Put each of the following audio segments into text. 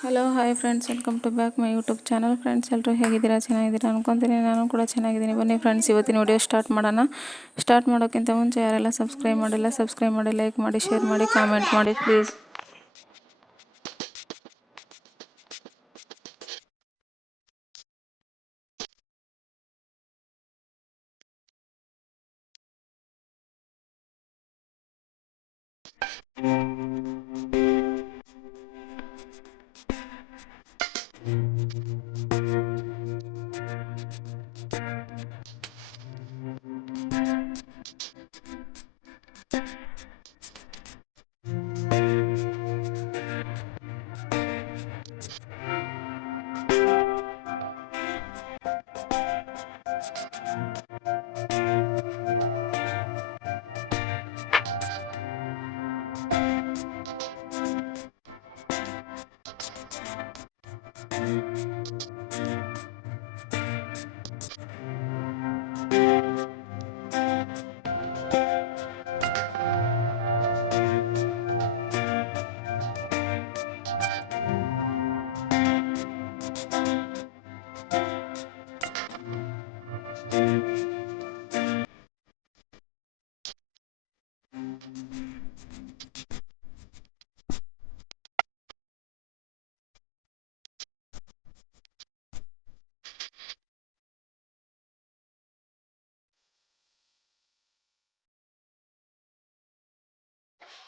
Hello hi friends, welcome to back my YouTube channel. Friends, ಎಲ್ಲರೂ ಹೇಗಿದ್ದೀರಾ? ಚೆನ್ನಾಗಿದ್ದೀರಾ ಅನ್ಕೊತೀನಿ. ನಾನು ಕೂಡ ಚೆನ್ನಾಗಿದ್ದೀನಿ. ಬನ್ನಿ ಫ್ರೆಂಡ್ಸ್, ಇವತ್ತಿನ ವಿಡಿಯೋ ಸ್ಟಾರ್ಟ್ ಮಾಡೋಣ. ಸ್ಟಾರ್ಟ್ ಮಾಡೋಕ್ಕಿಂತ ಮುಂಚೆ ಯಾರೆಲ್ಲ ಸಬ್ಸ್ಕ್ರೈಬ್ ಮಾಡಿ, ಲೈಕ್ ಮಾಡಿ, ಶೇರ್ ಮಾಡಿ, ಕಾಮೆಂಟ್ ಮಾಡಿ ಪ್ಲೀಸ್.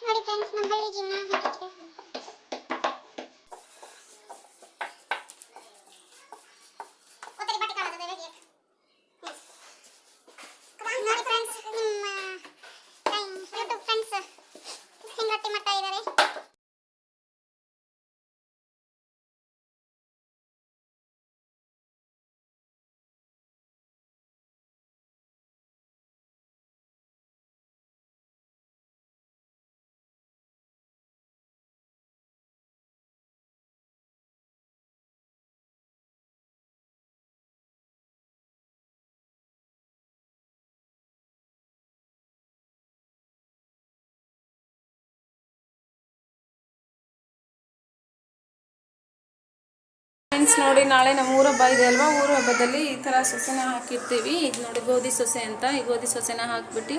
ನೋಡಿ ಫ್ರೆಂಡ್ಸ್, ನಮ್ಮ ಹಳ್ಳಿ ಜೀವನ ಹೇಗಿದೆ. ಒತ್ತರಿ ಬಟ್ಟೆ ಕಾಣುತ್ತದೆ ಹೇಗೆ? ನೋಡಿ ಫ್ರೆಂಡ್ಸ್, ನಿಮ್ಮ ಯೂಟ್ಯೂಬ್ ಫ್ರೆಂಡ್ಸ್ ಹೆಂಗೆ ರೊಟ್ಟಿ ಮಾಡ್ತಾ ಇದ್ದಾರೆ. ಫ್ರೆಂಡ್ಸ್ ನೋಡಿ, ನಾಳೆ ನಮ್ಮ ಊರ ಹಬ್ಬ ಇದೆ ಅಲ್ವಾ. ಊರ ಹಬ್ಬದಲ್ಲಿ ಈ ಥರ ಸೊಸೆನ ಹಾಕಿರ್ತೀವಿ. ಇದು ನೋಡಿ ಗೋಧಿ ಸೊಸೆ ಅಂತ. ಈ ಗೋಧಿ ಸೊಸೆನ ಹಾಕಿಬಿಟ್ಟು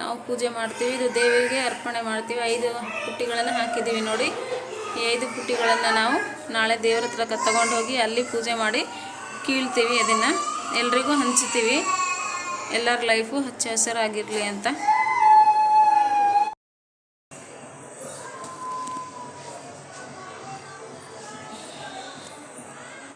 ನಾವು ಪೂಜೆ ಮಾಡ್ತೀವಿ. ಇದು ದೇವರಿಗೆ ಅರ್ಪಣೆ ಮಾಡ್ತೀವಿ. 5 ಪುಟ್ಟಿಗಳನ್ನು ಹಾಕಿದ್ದೀವಿ ನೋಡಿ. ಈ 5 ಪುಟ್ಟಿಗಳನ್ನು ನಾವು ನಾಳೆ ದೇವ್ರ ಹತ್ರ ತಗೊಂಡು ಹೋಗಿ ಅಲ್ಲಿ ಪೂಜೆ ಮಾಡಿ ಕೀಳ್ತೀವಿ. ಅದನ್ನು ಎಲ್ರಿಗೂ ಹಂಚ್ತೀವಿ. ಎಲ್ಲರ ಲೈಫು ಹಚ್ಚ ಹಸಿರಾಗಿರಲಿ ಅಂತ.